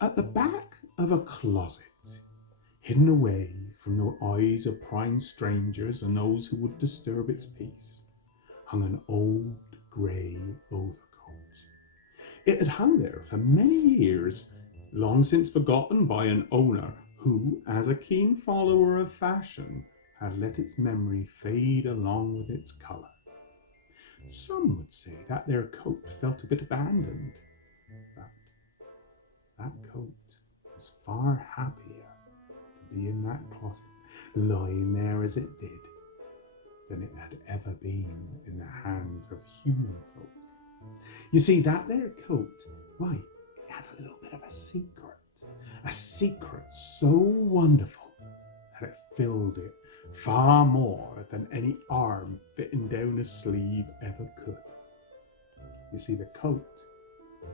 At the back of a closet, hidden away from the eyes of prying strangers and those who would disturb its peace, hung an old grey overcoat. It had hung there for many years, long since forgotten by an owner who, as a keen follower of fashion, had let its memory fade along with its colour. Some would say that their coat felt a bit abandoned, but that coat was far happier to be in that closet, lying there as it did, than it had ever been in the hands of human folk. You see, that there coat, why, it had a little bit of a secret so wonderful that it filled it far more than any arm fitting down a sleeve ever could. You see, the coat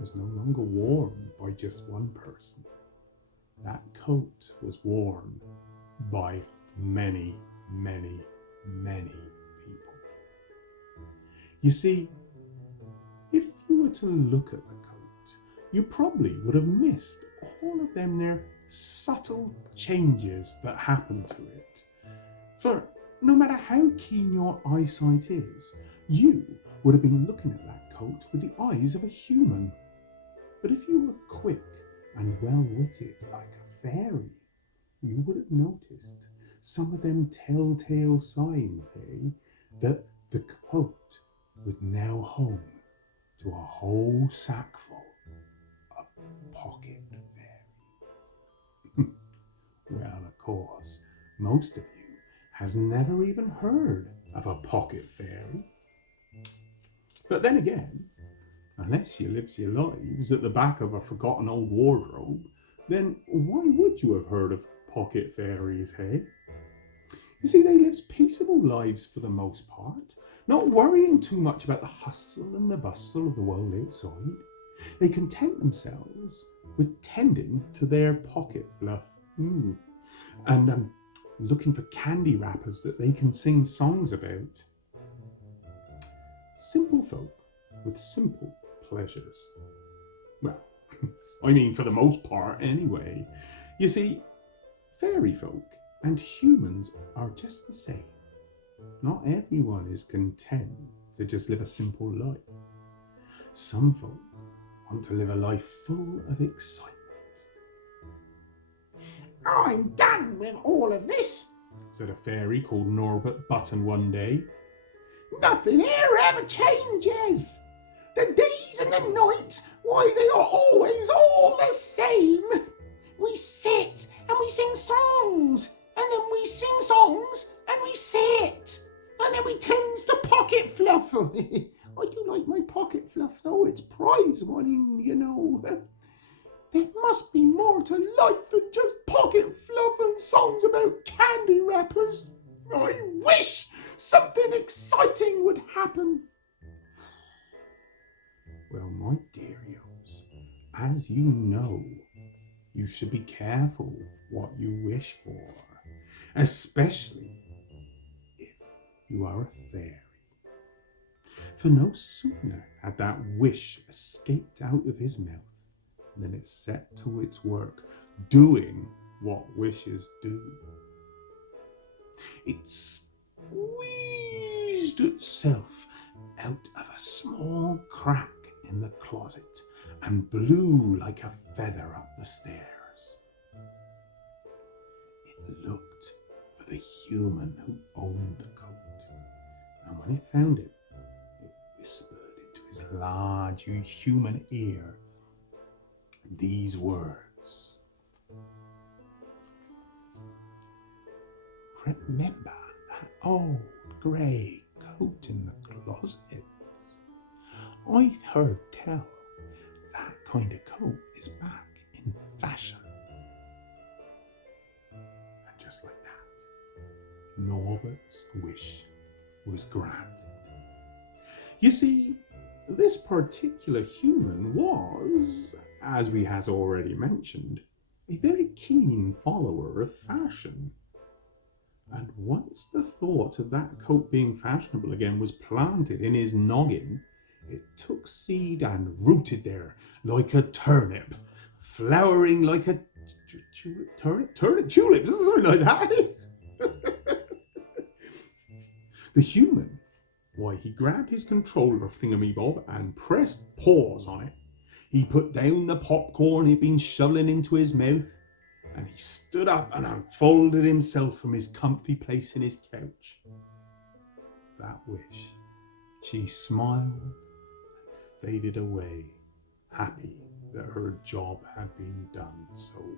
was no longer worn by just one person. That coat was worn by many, many, many people. You see, if you were to look at the coat, you probably would have missed all of them there subtle changes that happened to it. For no matter how keen your eyesight is, you would have been looking at that coat with the eyes of a human. But if you were quick and well-witted like a fairy, you would have noticed some of them telltale signs, that the coat was now home to a whole sackful of pocket fairies. Well, of course, most of you has never even heard of a pocket fairy. But then again, unless you lives your lives at the back of a forgotten old wardrobe, then why would you have heard of pocket fairies, hey? You see, they lives peaceable lives for the most part, not worrying too much about the hustle and the bustle of the world outside. They content themselves with tending to their pocket fluff, and looking for candy wrappers that they can sing songs about. Simple folk with simple pleasures. Well, I mean for the most part anyway. You see, fairy folk and humans are just the same. Not everyone is content to just live a simple life. Some folk want to live a life full of excitement. I'm done with all of this, said a fairy called Norbert Button one day. Nothing here ever changes. The days and the nights, why, they are always all the same. We sit and we sing songs, and then we sing songs and we sit, and then we tends to pocket fluff. I do like my pocket fluff though, it's prize winning, you know. There must be more to life than just pocket fluff and songs about candy wrappers. I wish something exciting would happen. Well, my dearios, as you know, you should be careful what you wish for, especially if you are a fairy. For no sooner had that wish escaped out of his mouth than it set to its work, doing what wishes do. It squeezed itself out of a small crack in the closet and blew like a feather up the stairs. It looked for the human who owned the coat, and when it found it, it whispered into his large human ear these words: remember that old grey coat in the closet? I heard tell that kind of coat is back in fashion. And just like that, Norbert's wish was granted. You see, this particular human was, as we has already mentioned, a very keen follower of fashion. And once the thought of that coat being fashionable again was planted in his noggin, it took seed and rooted there like a turnip, flowering like a tulip, something like that. The human, why, he grabbed his controller thingamabob and pressed pause on it. He put down the popcorn he'd been shoveling into his mouth, and he stood up and unfolded himself from his comfy place in his couch. That wish, she smiled and faded away, happy that her job had been done so well.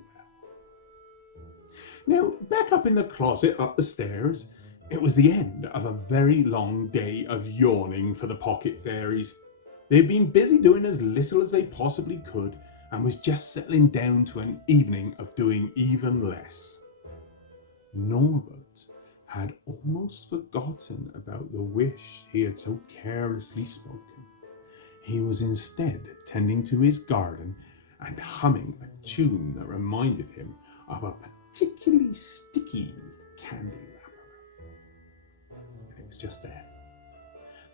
Now, back up in the closet up the stairs, it was the end of a very long day of yawning for the pocket fairies. They'd been busy doing as little as they possibly could, and was just settling down to an evening of doing even less. Norbert had almost forgotten about the wish he had so carelessly spoken. He was instead tending to his garden and humming a tune that reminded him of a particularly sticky candy wrapper. And it was just then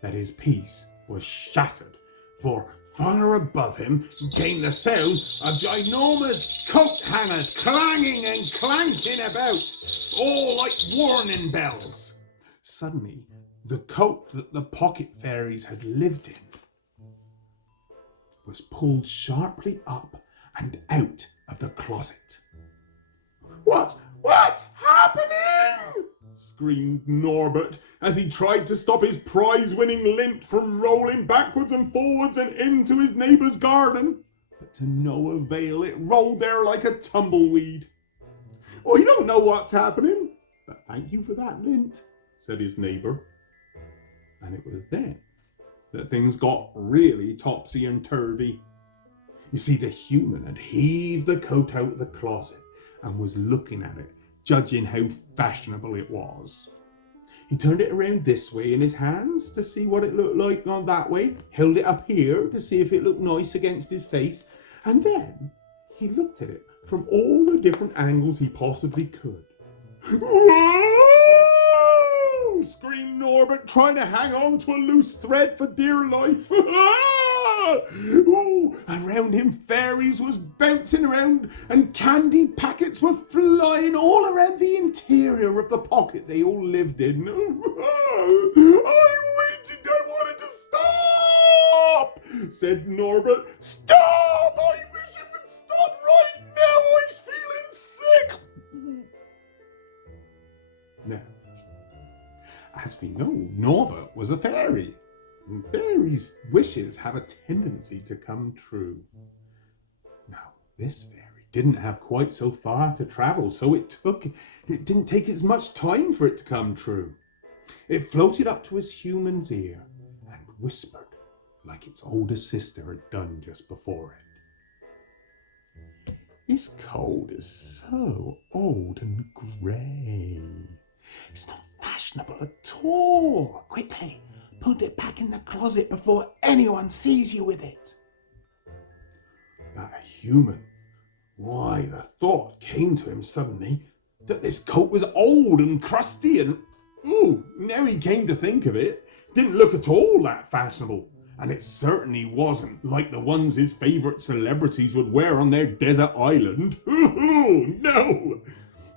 that his peace was shattered, for far above him came the sound of ginormous coat hangers clanging and clanking about, all like warning bells. Suddenly, the coat that the pocket fairies had lived in was pulled sharply up and out of the closet. What's happening? Screamed Norbert as he tried to stop his prize-winning lint from rolling backwards and forwards and into his neighbour's garden. But to no avail, it rolled there like a tumbleweed. "Oh, you don't know what's happening, but thank you for that lint," said his neighbour. And it was then that things got really topsy and turvy. You see, the human had heaved the coat out of the closet and was looking at it, judging how fashionable it was. He turned it around this way in his hands to see what it looked like on that way, held it up here to see if it looked nice against his face, and then he looked at it from all the different angles he possibly could. "Whoa!" screamed Norbert, trying to hang on to a loose thread for dear life. Ooh, around him fairies was bouncing around and candy packets were flying all around the interior of the pocket they all lived in. I wanted to stop, said Norbert. "Stop! I wish it would stop right now. I'm feeling sick." Now, as we know, Norbert was a fairy. And fairies' wishes have a tendency to come true. Now, this fairy didn't have quite so far to travel, so it didn't take as much time for it to come true. It floated up to his human's ear and whispered like its older sister had done just before it. "This coat is so old and grey. It's not fashionable at all. Quickly, put it back in the closet before anyone sees you with it." That human, why, the thought came to him suddenly that this coat was old and crusty and, now he came to think of it, didn't look at all that fashionable. And it certainly wasn't like the ones his favourite celebrities would wear on their desert island. No!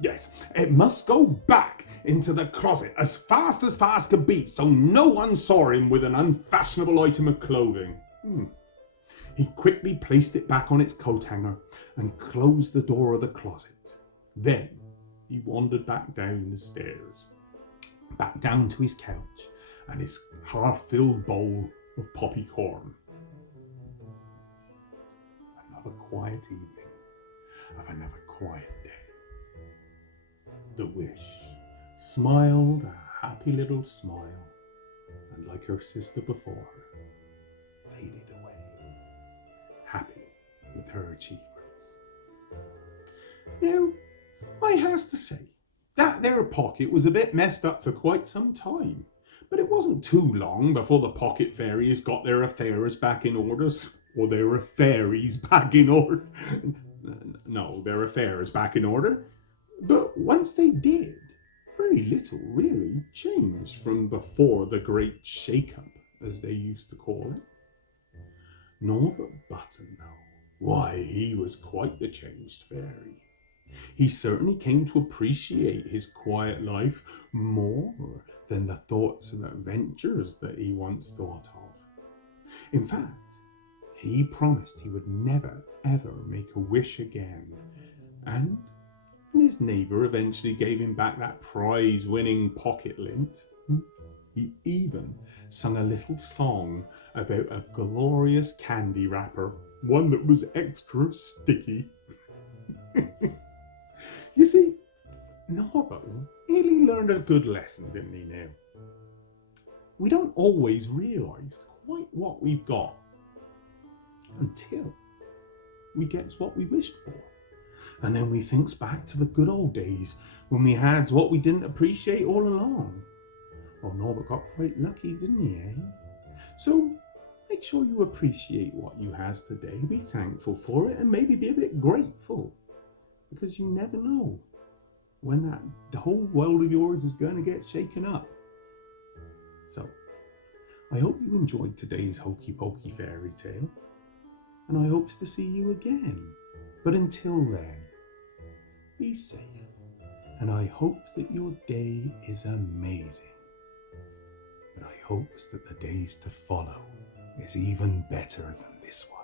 Yes, it must go back into the closet as fast could be, so no one saw him with an unfashionable item of clothing. He quickly placed it back on its coat hanger and closed the door of the closet. Then he wandered back down the stairs, back down to his couch and his half-filled bowl of poppy corn. Another quiet evening of another quiet day. The wish smiled a happy little smile, and like her sister before her, faded away, happy with her achievements. Now, I has to say, that there pocket was a bit messed up for quite some time, but it wasn't too long before the pocket fairies got their affairs back in order, or their fairies back in order. No, their affairs back in order. But once they did, very little really changed from before the great shake-up, as they used to call it. Norbert Button, though, why, he was quite the changed fairy. He certainly came to appreciate his quiet life more than the thoughts and adventures that he once thought of. In fact, he promised he would never ever make a wish again. And when his neighbour eventually gave him back that prize-winning pocket lint, he even sung a little song about a glorious candy wrapper, one that was extra sticky. You see, Norbert really learned a good lesson, didn't he now? We don't always realise quite what we've got until we get what we wished for. And then we thinks back to the good old days when we had what we didn't appreciate all along. Well, Norbert got quite lucky, didn't he, eh? So make sure you appreciate what you has today, be thankful for it, and maybe be a bit grateful. Because you never know when the whole world of yours is going to get shaken up. So, I hope you enjoyed today's Hokey Pokey Fairy Tale, and I hopes to see you again. But until then, be safe, and I hope that your day is amazing. But I hopes that the days to follow is even better than this one.